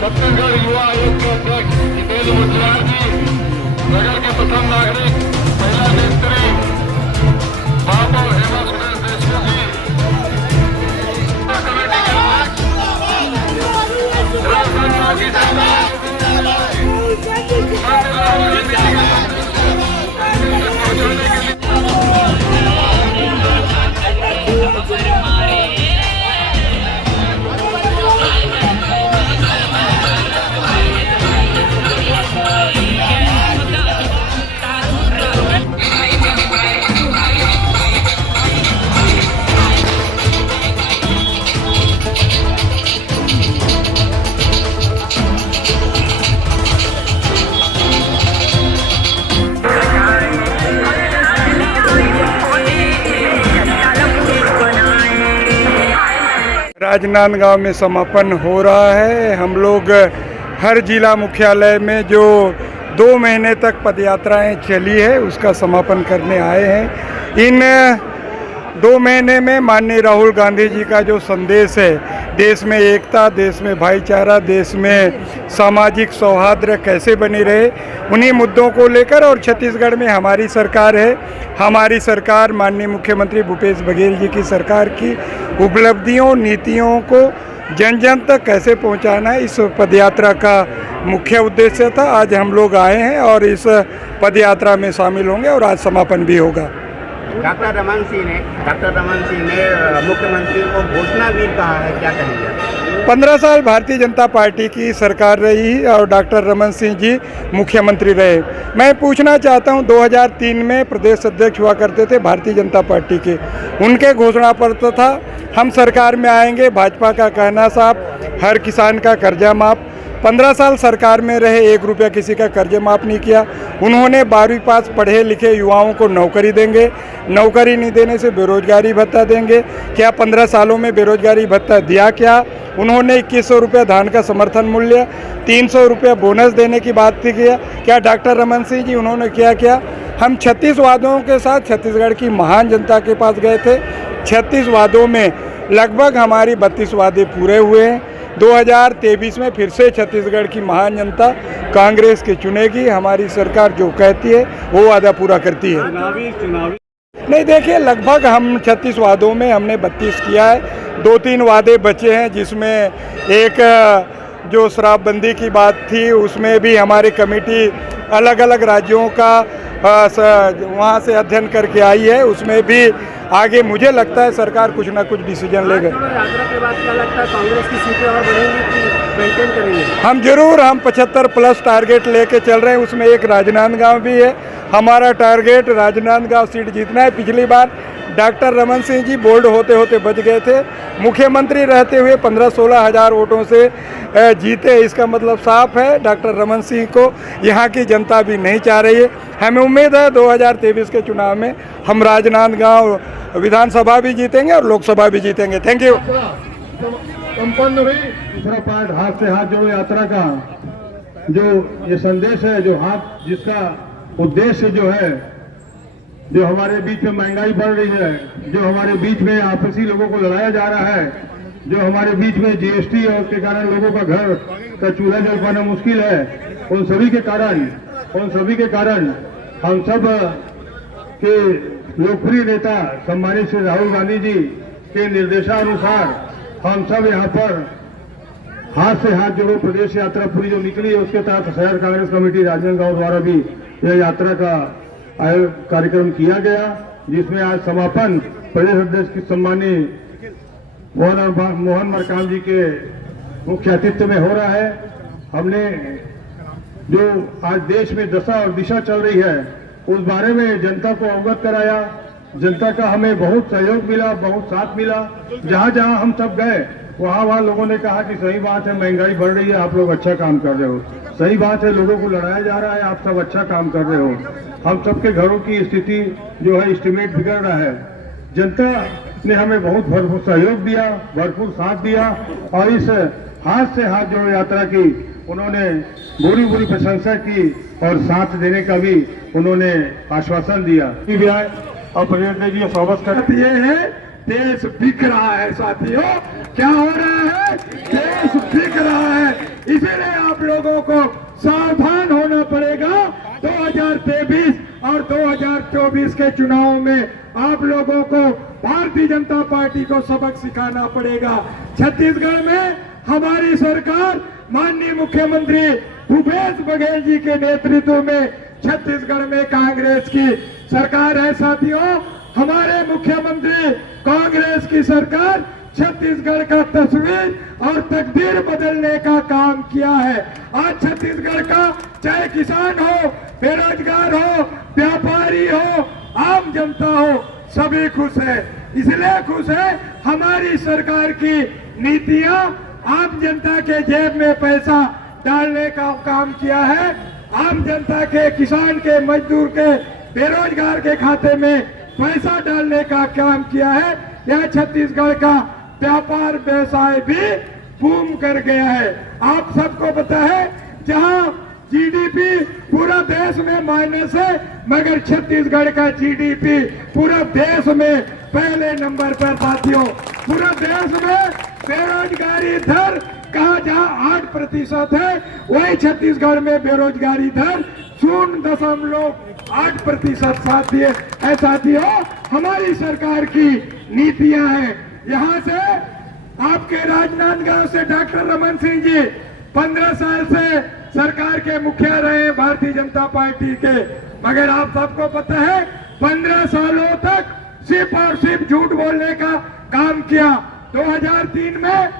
छत्तीसगढ़ युवा आयोग के अध्यक्ष जितेंद्र मुखियाल जी, नगर के प्रथम नागरिक, महिला नेत्री बाबू हेमा सुरेश देशमुख जी, कमेटी के अध्यक्ष राजनाथ जी राजनांदगांव में समापन हो रहा है। हम लोग हर जिला मुख्यालय में जो 2 महीने तक पदयात्राएं चली है उसका समापन करने आए हैं। इन 2 महीने में माननीय राहुल गांधी जी का जो संदेश है, देश में एकता, देश में भाईचारा, देश में सामाजिक सौहार्द कैसे बनी रहे, उन्हीं मुद्दों को लेकर, और छत्तीसगढ़ में हमारी सरकार है, हमारी सरकार माननीय मुख्यमंत्री भूपेश बघेल जी की सरकार की उपलब्धियों, नीतियों को जन जन तक कैसे पहुंचाना है, इस पदयात्रा का मुख्य उद्देश्य था। आज हम लोग आए हैं और इस पदयात्रा में शामिल होंगे और आज समापन भी होगा। डॉक्टर रमन सिंह ने मुख्यमंत्री को घोषणावीर कहा है, क्या कहेंगे? 15 साल भारतीय जनता पार्टी की सरकार रही और डॉक्टर रमन सिंह जी मुख्यमंत्री रहे। मैं पूछना चाहता हूं, 2003 में प्रदेश अध्यक्ष हुआ करते थे भारतीय जनता पार्टी के, उनके घोषणा पत्र था हम सरकार में आएंगे, भाजपा का कहना साफ, हर किसान का कर्जा माफ। 15 साल सरकार में रहे, 1 रुपया किसी का कर्ज माफ़ नहीं किया। उन्होंने 12वीं पास पढ़े लिखे युवाओं को नौकरी देंगे, नौकरी नहीं देने से बेरोजगारी भत्ता देंगे। क्या 15 सालों में बेरोजगारी भत्ता दिया? क्या उन्होंने 2100 रुपया धान का समर्थन मूल्य, 300 रुपया बोनस देने की बात किया? क्या डॉक्टर रमन सिंह जी उन्होंने क्या? हम 36 वादों के साथ छत्तीसगढ़ की महान जनता के पास गए थे। 36 वादों में लगभग हमारी 32 वादे पूरे हुए हैं। 2023 में फिर से छत्तीसगढ़ की महान जनता कांग्रेस के चुनेगी। हमारी सरकार जो कहती है वो वादा पूरा करती है। चुनावी नहीं, देखिए, लगभग हम 36 वादों में हमने 32 किया है। 2-3 वादे बचे हैं, जिसमें एक जो शराबबंदी की बात थी उसमें भी हमारी कमेटी अलग अलग राज्यों का वहाँ से अध्ययन करके आई है। उसमें भी आगे मुझे लगता है सरकार कुछ ना कुछ डिसीजन लेगा। यात्रा के बाद क्या लगता है, कांग्रेस की सीटें और बढ़ेंगी कि मेंटेन करेंगे? हम 75+ टारगेट लेके चल रहे हैं, उसमें एक राजनांदगांव भी है। हमारा टारगेट राजनांदगांव सीट जीतना है। पिछली बार डॉक्टर रमन सिंह जी बोल्ड होते होते बच गए थे, मुख्यमंत्री रहते हुए 15-16 हज़ार वोटों से जीते। इसका मतलब साफ है डॉक्टर रमन सिंह को यहाँ की जनता भी नहीं चाह रही है। हमें उम्मीद है 2023 के चुनाव में हम राजनांदगांव विधानसभा भी जीतेंगे और लोकसभा भी जीतेंगे। Thank you. संपन्न हुई दूसरा पार्ट हाथ से हाथ जोड़ो यात्रा का जो ये संदेश है, जो हाथ जिसका उद्देश्य जो है, जो हमारे बीच में महंगाई बढ़ रही है, जो हमारे बीच में आपसी लोगों को लड़ाया जा रहा है, जो हमारे बीच में जीएसटी और के कारण लोगों का घर का चूल्हा जल पाना मुश्किल है, उन सभी के कारण हम सब के लोकप्रिय नेता सम्मानित श्री राहुल गांधी जी के निर्देशानुसार हम सब यहाँ पर हाथ से हाथ जोड़ो प्रदेश यात्रा पूरी जो निकली है, उसके तहत शहर कांग्रेस कमेटी राजनांदगांव द्वारा भी यह यात्रा का कार्यक्रम किया गया, जिसमें आज समापन प्रदेश अध्यक्ष की सम्मानीय मोहन मरकाम जी के मुख्य अतिथ्य में हो रहा है। हमने जो आज देश में दशा और दिशा चल रही है उस बारे में जनता को अवगत कराया। जनता का हमें बहुत सहयोग मिला, बहुत साथ मिला। जहां जहां हम सब गए वहां लोगों ने कहा कि सही बात है, महंगाई बढ़ रही है, आप लोग अच्छा काम कर रहे हो, सही बात है, लोगों को लड़ाया जा रहा है, आप सब अच्छा काम कर रहे हो। हम सबके घरों की स्थिति जो है एस्टिमेट बिगड़ रहा है। जनता ने हमें बहुत भरपूर सहयोग दिया, भरपूर साथ दिया और इस हाथ से हाथ जोड़ो यात्रा की उन्होंने बुरी प्रशंसा की और साथ देने का भी उन्होंने आश्वासन दिया। और प्रदेश जी स्वागत करते हैं। देश बिक रहा है साथियों, क्या हो रहा है? देश बिक रहा है। इसी लोगों को सावधान होना पड़ेगा। 2023 और 2024 के चुनाव में आप लोगों को भारतीय जनता पार्टी को सबक सिखाना पड़ेगा। छत्तीसगढ़ में हमारी सरकार माननीय मुख्यमंत्री भूपेश बघेल जी के नेतृत्व में छत्तीसगढ़ में कांग्रेस की सरकार है। साथियों, हमारे मुख्यमंत्री कांग्रेस की सरकार छत्तीसगढ़ का तस्वीर और तकदीर बदलने का काम किया है। आज छत्तीसगढ़ का चाहे किसान हो, बेरोजगार हो, व्यापारी हो, आम जनता हो, सभी खुश है। इसलिए खुश है हमारी सरकार की नीतियां आम जनता के जेब में पैसा डालने का काम किया है। आम जनता के, किसान के, मजदूर के, बेरोजगार के खाते में पैसा डालने का काम किया है। यह छत्तीसगढ़ का व्यापार व्यवसाय भी बूम कर गया है। आप सबको पता है जहां जीडीपी पूरा देश में माइनस है, मगर छत्तीसगढ़ का जीडीपी पूरा देश में पहले नंबर पर। साथियों, पूरा देश में बेरोजगारी दर कहा जहां 8% है, वही छत्तीसगढ़ में बेरोजगारी दर 0.8% साथियों, हमारी सरकार की नीतियां हैं। यहाँ से आपके राजनांदगांव से डॉक्टर रमन सिंह जी 15 साल से सरकार के मुखिया रहे भारतीय जनता पार्टी के, मगर आप सबको पता है 15 सालों तक सिर्फ और सिर्फ झूठ बोलने का काम किया। 2003 में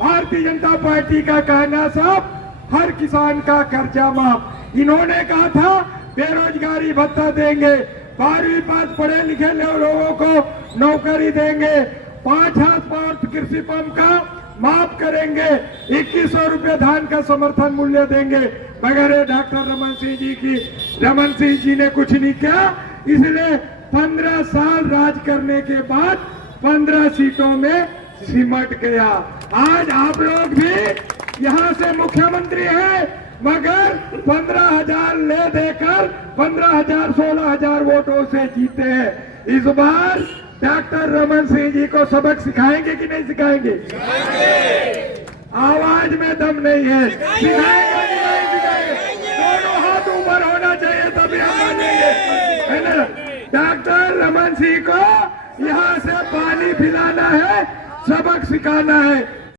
भारतीय जनता पार्टी का कहना साफ, हर किसान का कर्जा माफ। इन्होंने कहा था बेरोजगारी भत्ता देंगे, 12वीं पास पढ़े लिखे लोगों को नौकरी देंगे, 5 हाथ कृषि पंप का माफ करेंगे, 2100 रुपये धान का समर्थन मूल्य देंगे, मगर डॉक्टर रमन सिंह जी ने कुछ नहीं किया। इसलिए 15 साल राज करने के बाद 15 सीटों में सिमट गया। आज आप लोग भी यहाँ से मुख्यमंत्री हैं, मगर 15,000 ले देकर 15,000 16,000 वोटों से जीते हैं। इस बार डॉक्टर रमन सिंह जी को सबक सिखाएंगे कि नहीं सिखाएंगे? आवाज में दम नहीं है, सिखाएंगे कि नहीं सिखाएंगे? दोनों हाथ ऊपर होना चाहिए तभी हम मानेंगे, है ना? डॉक्टर रमन सिंह को यहाँ से पानी पिलाना है, सबक सिखाना है।